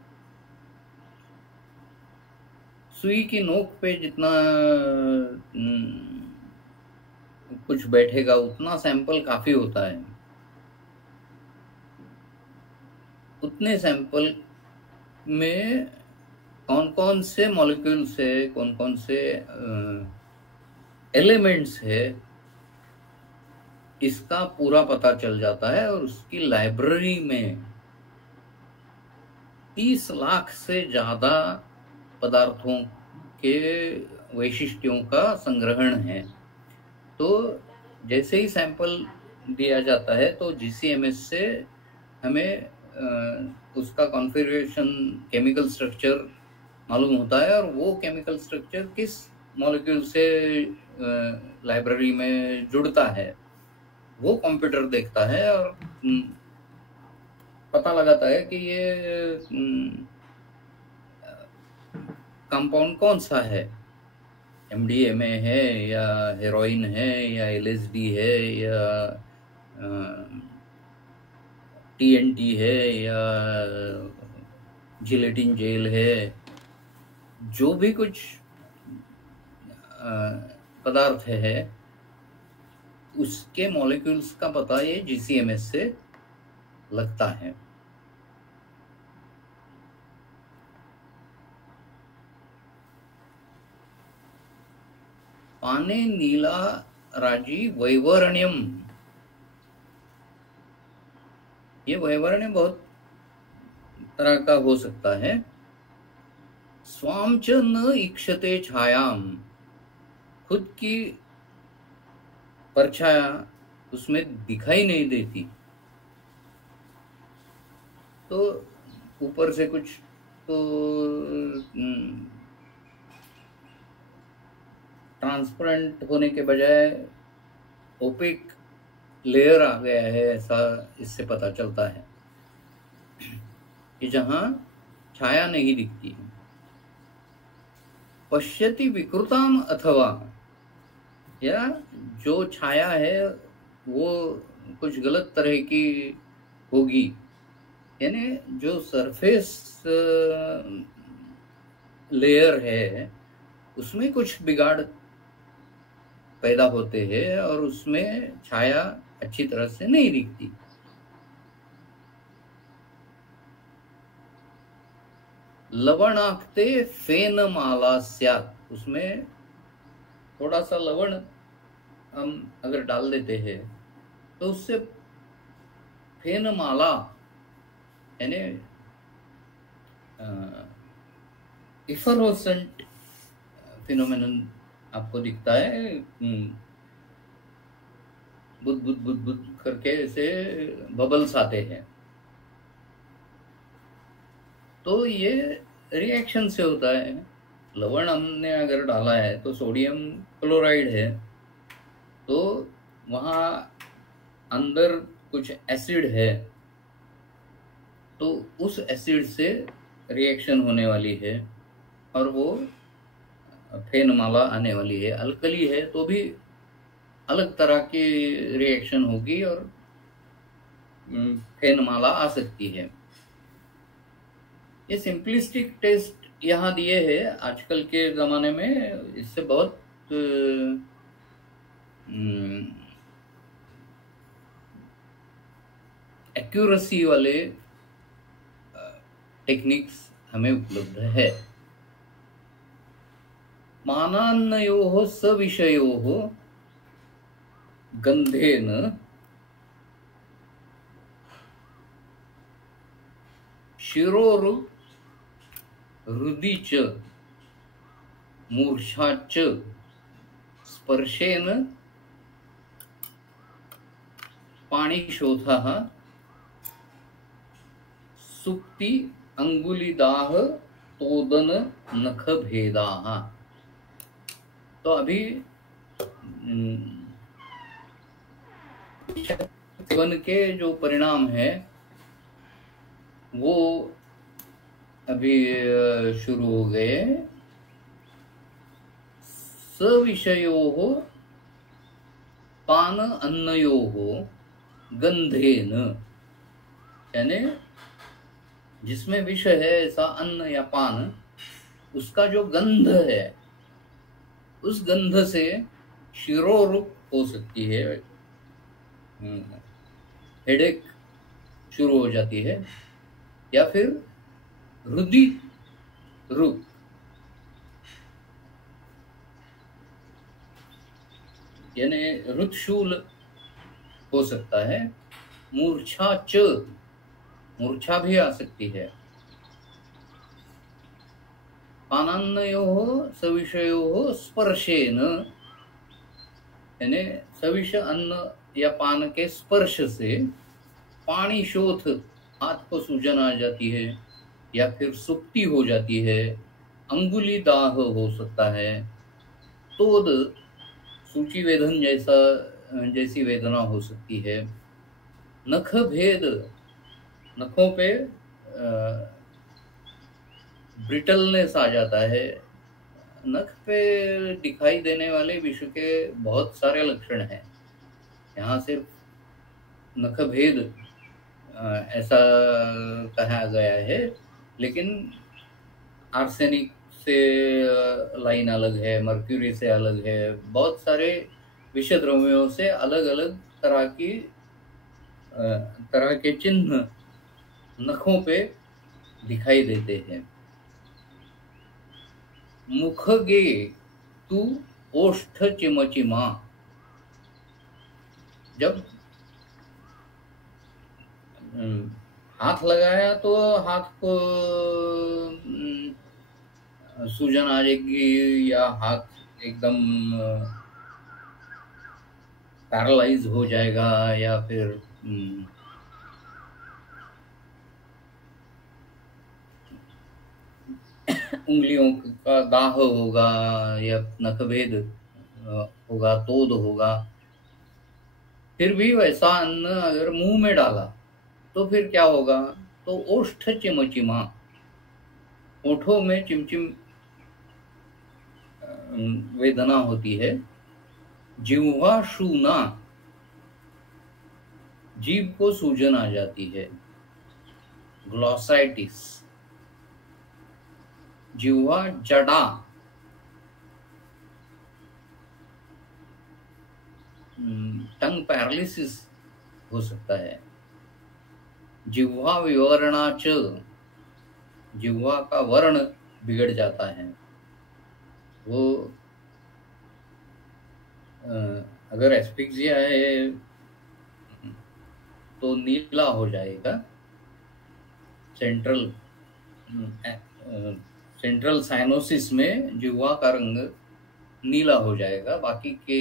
सुई की नोक पे जितना कुछ बैठेगा उतना सैंपल काफी होता है। उतने सैंपल में कौन कौन से मॉलिक्यूल्स है, कौन कौन से एलिमेंट्स है, इसका पूरा पता चल जाता है और उसकी लाइब्रेरी में 30 लाख से ज्यादा पदार्थों के वैशिष्ट्यों का संग्रहण है। तो जैसे ही सैंपल दिया जाता है तो GCMS से हमें उसका कॉन्फ़िगरेशन, केमिकल स्ट्रक्चर मालूम होता है और वो केमिकल स्ट्रक्चर किस मॉलिक्यूल से लाइब्रेरी में जुड़ता है वो कंप्यूटर देखता है और पता लगाता है कि ये कंपाउंड कौन सा है, MDMA है या हेरोइन है या LSD है या TNT है या जिलेटिन जेल है। जो भी कुछ पदार्थ है उसके मॉलिक्यूल्स का पता ये GCMS से लगता है। पाने नीला राजी वैवर्ण्यम, ये वैवर्ण्य बहुत तरह का हो सकता है। स्वाम च न इक्षते छायाम, खुद की परछाया उसमें दिखाई नहीं देती। तो ऊपर से कुछ तो ट्रांसपेरेंट होने के बजाय ओपेक लेयर आ गया है, ऐसा इससे पता चलता है कि जहां छाया नहीं दिखती है। पश्यति विकृताम अथवा, या जो छाया है वो कुछ गलत तरह की होगी, यानी जो सरफेस लेयर है उसमें कुछ बिगाड़ पैदा होते हैं और उसमें छाया अच्छी तरह से नहीं दिखती। लवणाक्ते फेन माला स्यात्, उसमें थोड़ा सा लवण हम अगर डाल देते हैं तो उससे फेन माला यानी इफरोसेंट फिनोमेनन आपको दिखता है। बुद बुद बुद बुद करके ऐसे बबल्स आते हैं। तो ये रिएक्शन से होता है। लवण हमने अगर डाला है तो सोडियम क्लोराइड है, तो वहाँ अंदर कुछ एसिड है, तो उस एसिड से रिएक्शन होने वाली है और वो फेनमाला आने वाली है। अल्कली है तो भी अलग तरह की रिएक्शन होगी और फेनमाला आ सकती है। ये सिंपलिस्टिक टेस्ट यहाँ दिए हैं आजकल के ज़माने में। इससे बहुत एक्यूरेसी वाले टेक्निक्स हमें उपलब्ध है। मानान्नयोः सविषयोः गंधेन शिरोरु हृदि च मूर्छा च स्पर्शेन पाणिशोथः सुक्ति अंगुलिदाह तोदन नख भेदाः। तो अभी सेवन के जो परिणाम है वो अभी शुरू हो गए। सविषयोः पान अन्नयोः गंधेन, यानी जिसमें विष है ऐसा अन्न या पान, उसका जो गंध है उस गंध से शिरोरुक हो सकती है, हेडेक शुरू हो जाती है, या फिर हृदय रुक, यानी हृदशूल हो सकता है। मूर्छा च, मूर्छा भी आ सकती है। पानान्नयोः सविषयोः स्पर्शेन, यानी सविष अन्न या पान के स्पर्श से पाणिशोथ, हाथ को सूजन आ जाती है या फिर सुक्ति हो जाती है, अंगुली दाह हो सकता है, तोद सूची वेदन जैसी वेदना हो सकती है, नख भेद, नखों पे ब्रिटलनेस आ जाता है। नख पे दिखाई देने वाले विष के बहुत सारे लक्षण हैं। यहाँ सिर्फ नख भेद ऐसा कहा गया है, लेकिन आर्सेनिक से लाइन अलग है, मर्क्यूरी से अलग है, बहुत सारे विष द्रव्यों से अलग अलग तरह के चिन्ह नखों पे दिखाई देते हैं। मुखगे तू ओष्ठ चिमचिमा, जब हाथ लगाया तो हाथ को सूजन आ जाएगी या हाथ एकदम पैरालाइज हो जाएगा, या फिर उंगलियों का दाह होगा या नखभेद होगा, तोद होगा। फिर भी वैसा अन्न अगर मुंह में डाला तो फिर क्या होगा? तो ओष्ठ चिमचिमा, ओठों में चिमचिम वेदना होती है। जिह्वा शूना, जीभ को सूजन आ जाती है। ग्लॉसाइटिस, जिह्वा जड़ा, टंग पैरालिसिस हो सकता है। जिह्वा विवरणाच, जिह्वा का वर्ण बिगड़ जाता है। वो अगर एस्फिक्सिया है तो नीला हो जाएगा। सेंट्रल साइनोसिस में जिह्वा का रंग नीला हो जाएगा। बाकी के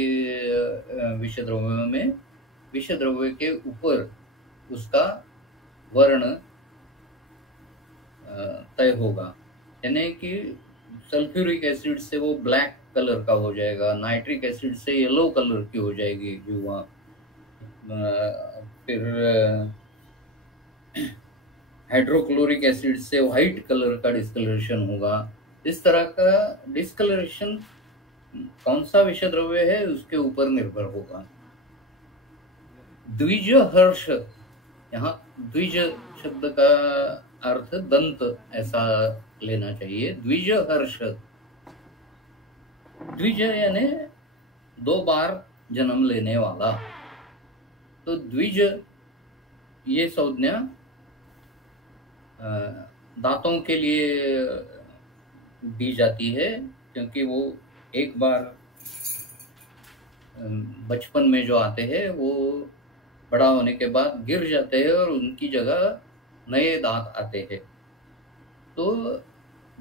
विषद्रव्यों में विषद्रव्य के ऊपर उसका वर्ण तय होगा, यानी कि सल्फ्यूरिक एसिड से वो ब्लैक कलर का हो जाएगा, नाइट्रिक एसिड से येलो कलर की हो जाएगी जिह्वा। फिर हाइड्रोक्लोरिक एसिड से व्हाइट कलर का डिस्कलरेशन होगा। इस तरह का डिस्कलरेशन कौन सा विषद्रव्य है उसके ऊपर निर्भर होगा। द्विज हर्ष, यहाँ द्विज शब्द का अर्थ दंत ऐसा लेना चाहिए। द्विज हर्ष, द्विज यानी 2 बार जन्म लेने वाला। तो द्विज ये संज्ञा दांतों के लिए दी जाती है, क्योंकि वो एक बार बचपन में जो आते हैं वो बड़ा होने के बाद गिर जाते हैं और उनकी जगह नए दांत आते हैं। तो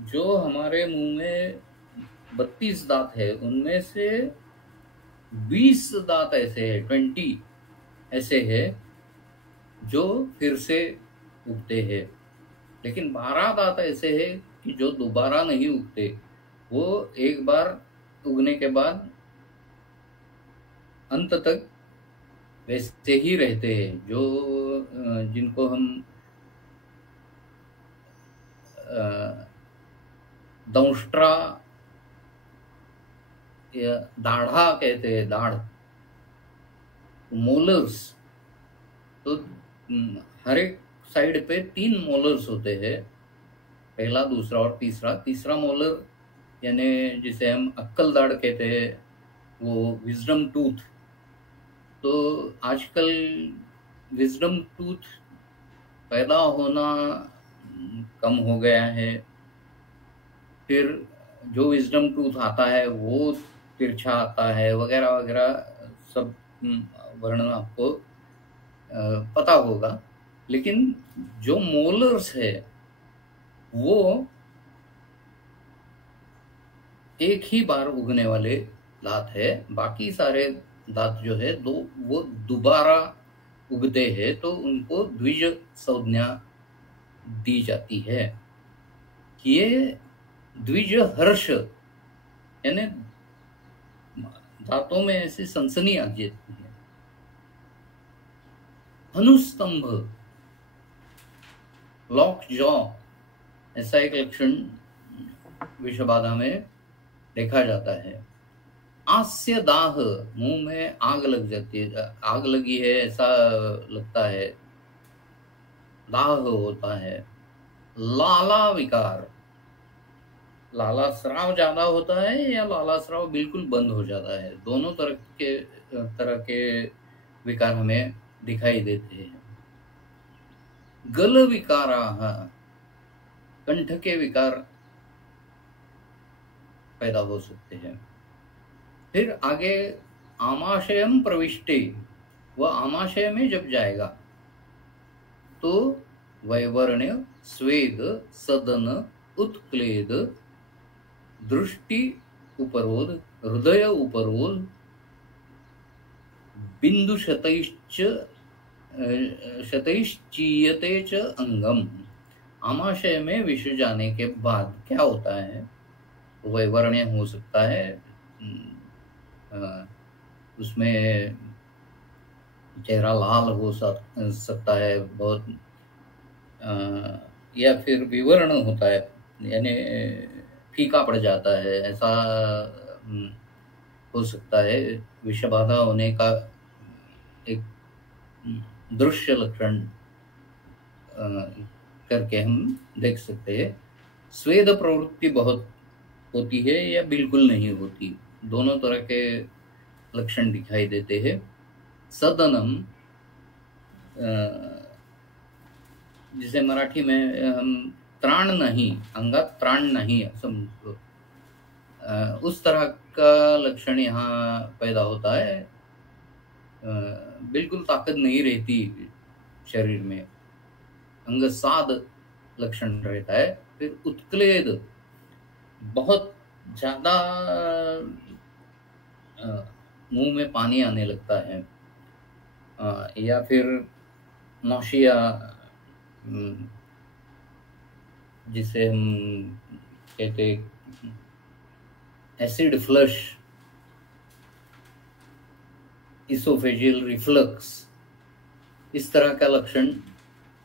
जो हमारे मुंह में 32 दांत है उनमें से 20 दांत ऐसे है, 20 ऐसे है जो फिर से उगते हैं, लेकिन 12 दांत ऐसे है कि जो दोबारा नहीं उगते। वो एक बार उगने के बाद अंत तक वैसे ही रहते हैं। जो जिनको हम दंष्ट्रा या दाढ़ा कहते हैं, दाढ़, मोलर्स। तो हर एक साइड पे 3 मोलर्स होते हैं, पहला, दूसरा और तीसरा। तीसरा मोलर यानी जिसे हम अक्कल दाढ़ कहते हैं, वो विजडम टूथ। तो आजकल विजडम टूथ पैदा होना कम हो गया है। फिर जो विजडम टूथ आता है वो तिरछा आता है, वगैरह वगैरह सब वर्णन आपको पता होगा। लेकिन जो मोलर्स है वो एक ही बार उगने वाले दांत है। बाकी सारे दांत जो है वो दोबारा उगते हैं, तो उनको द्विज संज्ञा दी जाती है। ये द्विज हर्ष यानी दांतों में ऐसी सनसनी आ जाती है। अनुस्तंभ, लॉक जॉ, ऐसा एक लक्षण विषबाधा में देखा जाता है। आस्य दाह, मुंह में आग लग जाती है, आग लगी है ऐसा लगता है, दाह होता है। लाला विकार, लाला स्राव ज्यादा होता है या लाला स्राव बिल्कुल बंद हो जाता है, दोनों तरह के विकार हमें दिखाई देते हैं। गल विकारा, कंठ के विकार पैदा हो सकते हैं। फिर आगे आमाशयम प्रविष्टे, वह आमाशय में जब जाएगा तो वैवर्ण्य, स्वेद, सदन, उत्क्लेद, दृष्टि उपरोध, हृदय उपरोध, बिंदु शतैश्चीयते च अंगम, आमाशय में विष जाने के बाद क्या होता है, वैवर्ण्य हो सकता है, उसमें चेहरा लाल हो सकता है बहुत, या फिर विवर्ण होता है, यानी फीका पड़ जाता है, ऐसा हो सकता है। विषबाधा होने का एक दृश्य लक्षण करके हम देख सकते हैं। स्वेद प्रवृत्ति बहुत होती है या बिल्कुल नहीं होती, दोनों तरह के लक्षण दिखाई देते हैं। सदनम, जिसे मराठी में हम त्राण नहीं, अंगात त्राण नहीं समझो, उस तरह का लक्षण यहाँ पैदा होता है। बिल्कुल ताकत नहीं रहती शरीर में, अंगसाद लक्षण रहता है। फिर उत्क्लेद, बहुत ज्यादा मुंह में पानी आने लगता है, या फिर नौशिया, जिसे हम कहते एसिड फ्लश, इसोफेजियल रिफ्लक्स, इस तरह का लक्षण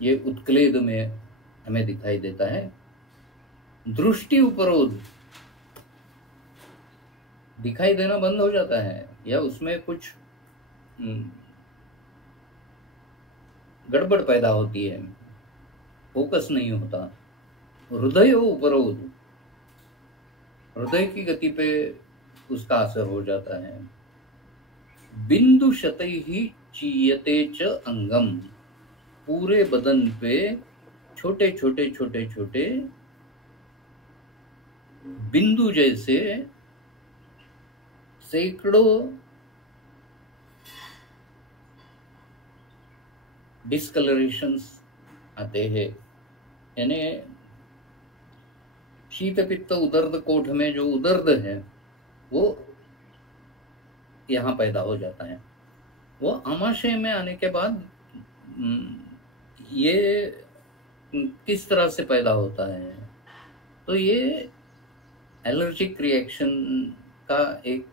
ये उत्क्लेद में हमें दिखाई देता है। दृष्टि उपरोध, दिखाई देना बंद हो जाता है या उसमें कुछ गड़बड़ पैदा होती है, फोकस नहीं होता। हृदय उपरोध, हृदय की गति पे उसका असर हो जाता है। बिंदु शतैहि चीयते च अंगम, पूरे बदन पे छोटे छोटे छोटे छोटे बिंदु जैसे सैकड़ों डिस्कलरेशंस आते हैं, यानी शीत पित्त उदर्द कोठ में जो उदर्द है वो यहाँ पैदा हो जाता है। वो आमाशय में आने के बाद ये किस तरह से पैदा होता है, तो ये एलर्जिक रिएक्शन का एक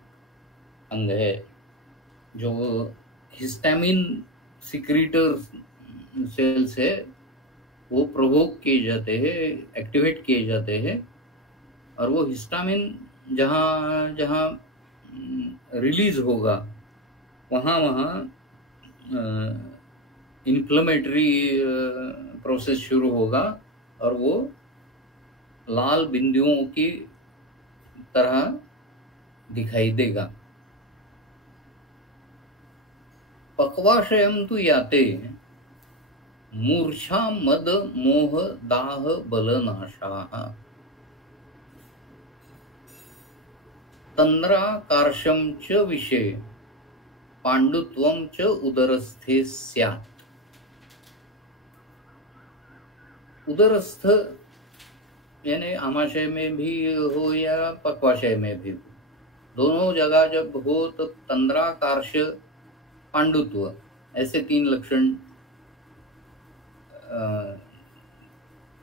अंग है। जो हिस्टामिन सिक्रीटर सेल्स है वो प्रोवोक किए जाते हैं, एक्टिवेट किए जाते हैं, और वो हिस्टामिन जहाँ जहाँ रिलीज होगा वहाँ वहाँ इन्फ्लेमेटरी प्रोसेस शुरू होगा और वो लाल बिंदुओं की तरह दिखाई देगा। पक्वाशयम तु याते मूर्छा मद मोह दाह बलनाशाः तंद्राकार्षम च विषे पांडुत्वम च उदरस्थे स्यात्। उदरस्थ यानी आमाशय में भी हो या पक्वाशय में भी हो, दोनों जगह जब हो तो तंद्राकार्ष पांडुत्व, ऐसे तीन लक्षण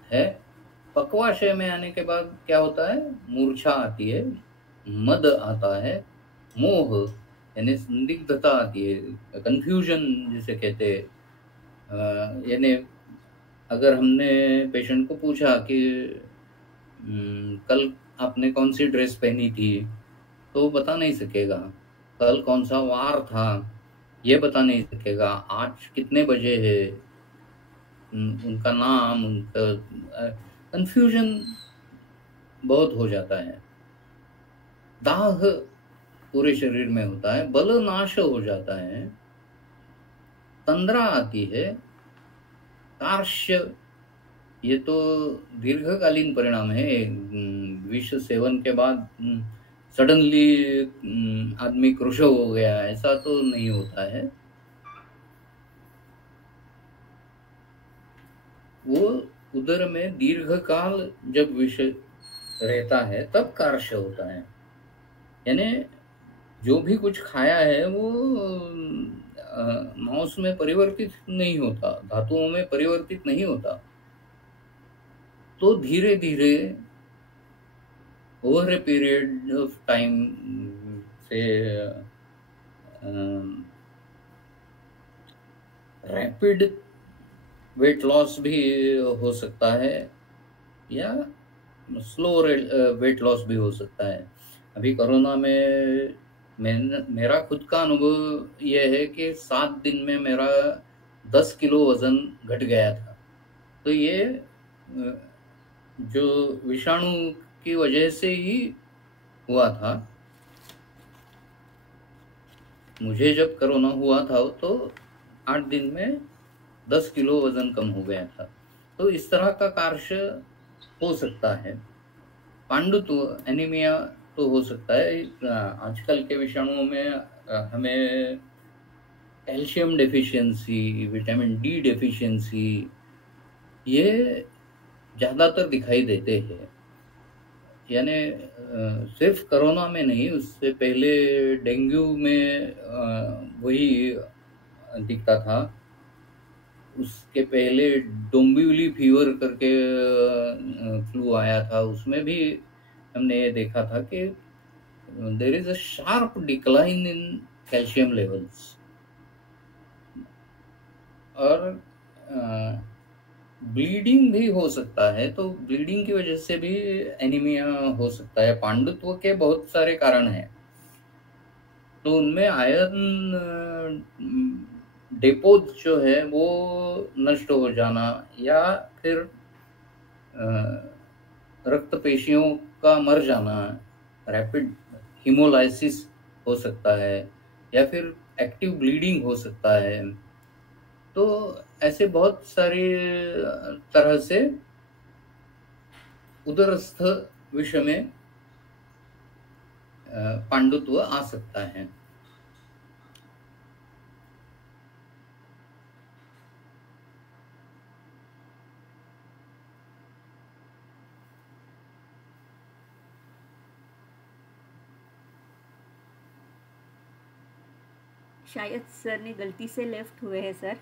है। पक्वाशय में आने के बाद क्या होता है, मूर्छा आती है, मद आता है, मोह यानी संदिग्धता आती है, कंफ्यूजन जिसे कहते हैं। यानी अगर हमने पेशेंट को पूछा कि कल आपने कौन सी ड्रेस पहनी थी, तो वो बता नहीं सकेगा। कल कौन सा वार था ये बता नहीं सकेगा। आज कितने बजे है, उनका नाम, उनका कंफ्यूजन बहुत हो जाता है। दाह पूरे शरीर में होता है, बल नाश हो जाता है, तंद्रा आती है, कार्ष्य ये तो दीर्घकालीन परिणाम है। विष सेवन के बाद सडनली आदमी कृश हो गया, ऐसा तो नहीं होता है। वो उदर में दीर्घकाल जब विष रहता है तब कार्य होता है, यानी जो भी कुछ खाया है वो मांस में परिवर्तित नहीं होता, धातुओं में परिवर्तित नहीं होता। तो धीरे धीरे over a period of time से रैपिड वेट लॉस भी हो सकता है या स्लो वेट लॉस भी हो सकता है। अभी कोरोना में मेरा खुद का अनुभव यह है कि 7 दिन में मेरा 10 किलो वजन घट गया था। तो ये जो विषाणु की वजह से ही हुआ था। मुझे जब कोरोना हुआ था तो 8 दिन में 10 किलो वजन कम हो गया था। तो इस तरह का कार्य हो सकता है। पांडुत्व एनीमिया तो हो सकता है। आजकल के विषाणुओं में हमें calcium deficiency, vitamin D deficiency ये ज़्यादातर दिखाई देते हैं। यानी सिर्फ कोरोना में नहीं, उससे पहले डेंगू में वही दिखता था। उसके पहले डोंबिवली फीवर करके फ्लू आया था, उसमें भी हमने ये देखा था कि there is a sharp decline in calcium levels. और ब्लीडिंग भी हो सकता है, तो ब्लीडिंग की वजह से भी एनीमिया हो सकता है। पांडुत्व के बहुत सारे कारण हैं, तो उनमें आयरन डेपोज जो है वो नष्ट हो जाना या फिर रक्त पेशियों का मर जाना, रैपिड हीमोलाइसिस हो सकता है या फिर एक्टिव ब्लीडिंग हो सकता है। तो ऐसे बहुत सारी तरह से उदरस्थ विषय में पांडुत्व आ सकता है। शायद सर ने गलती से लेफ्ट हुए हैं सर,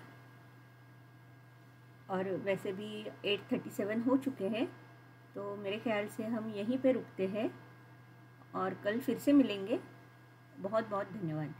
और वैसे भी 8:37 हो चुके हैं, तो मेरे ख्याल से हम यहीं पे रुकते हैं और कल फिर से मिलेंगे। बहुत बहुत धन्यवाद।